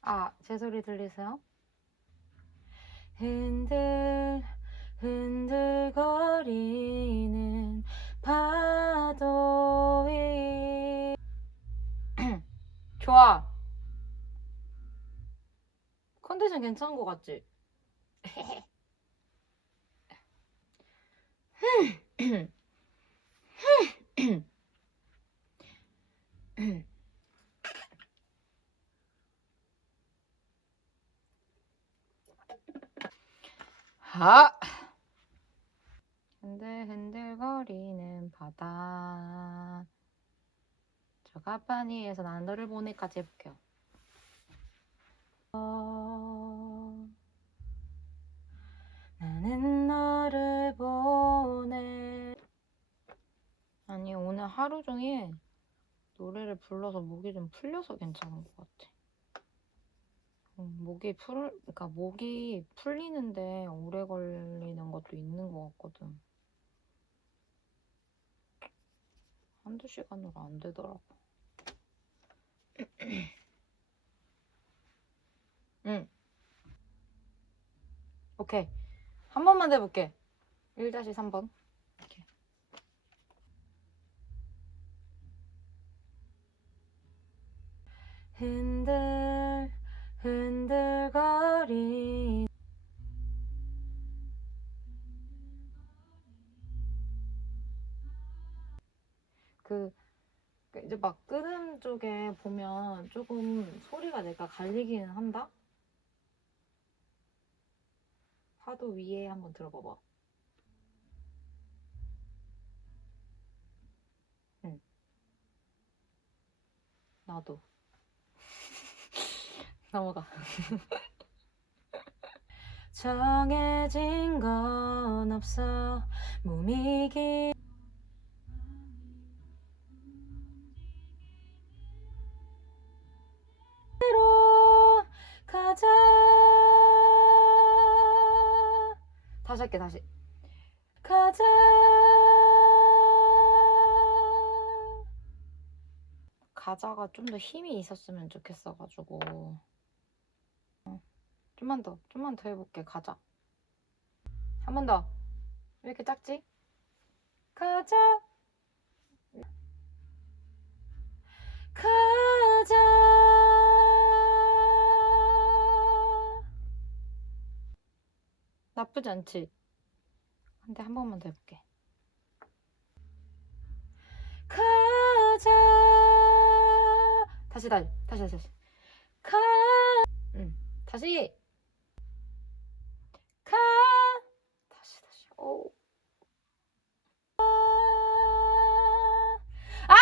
아, 제 소리 들리세요? 흔들, 흔들거리는 파도 위. 좋아. 컨디션 괜찮은 것 같지? 하! 흔들흔들거리는 바다. 저 가파니에서 난 너를 보내까지 해볼게요. 어, 나는 너를 보내. 아니, 오늘 하루 종일 노래를 불러서 목이 좀 풀려서 괜찮은 것 같아. 음, 목이 풀, 그러니까 목이 풀리는데 오래 걸리는 것도 있는 것 같거든. 한두 시간으로 안 되더라고. 응. 오케이. 한 번만 해볼게. 1-3번. 이렇게. 흔들, 그, 그 이제 막 끄는 쪽에 보면 조금 소리가 내가 갈리기는 한다? 파도 위에 한번 들어봐봐. 응. 나도. 넘어가. 정해진 건 없어. 몸이 기 다시 할게, 다시. 가자. 가자가 좀 더 힘이 있었으면 좋겠어가지고. 어, 좀만 더, 좀만 더 해볼게. 가자. 한 번 더. 왜 이렇게 작지? 가자. 가자. 나쁘지 않지? 근데 한 번만 더 해볼게. 가자. 다시 다시 다시 다시. 가. 응. 다시. 가. 다시 다시. 오. 아!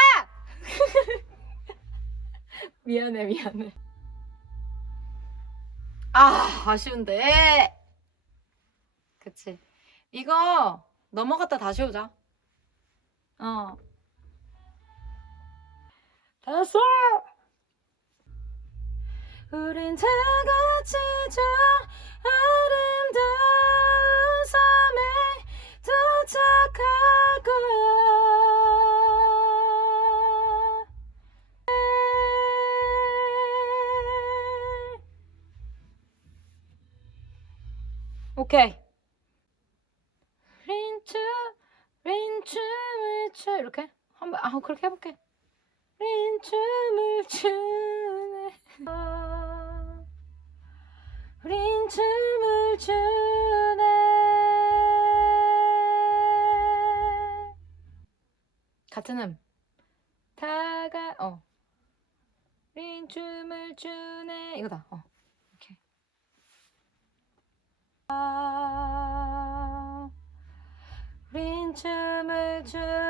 미안해 미안해. 아 아쉬운데. 그치. 이거 넘어갔다 다시 오자. 어. 됐어! 우린 다 같이 저 아름다운 섬에 도착할 거야. 오케이. 린추, 린춤을 춰. 이렇게? 한번, 아, 그렇게 해볼게. 린춤을 추네. 아, 린춤을 추네. 같은 음. 다가, 어. 린춤을 추네. 이거다. 어. açık.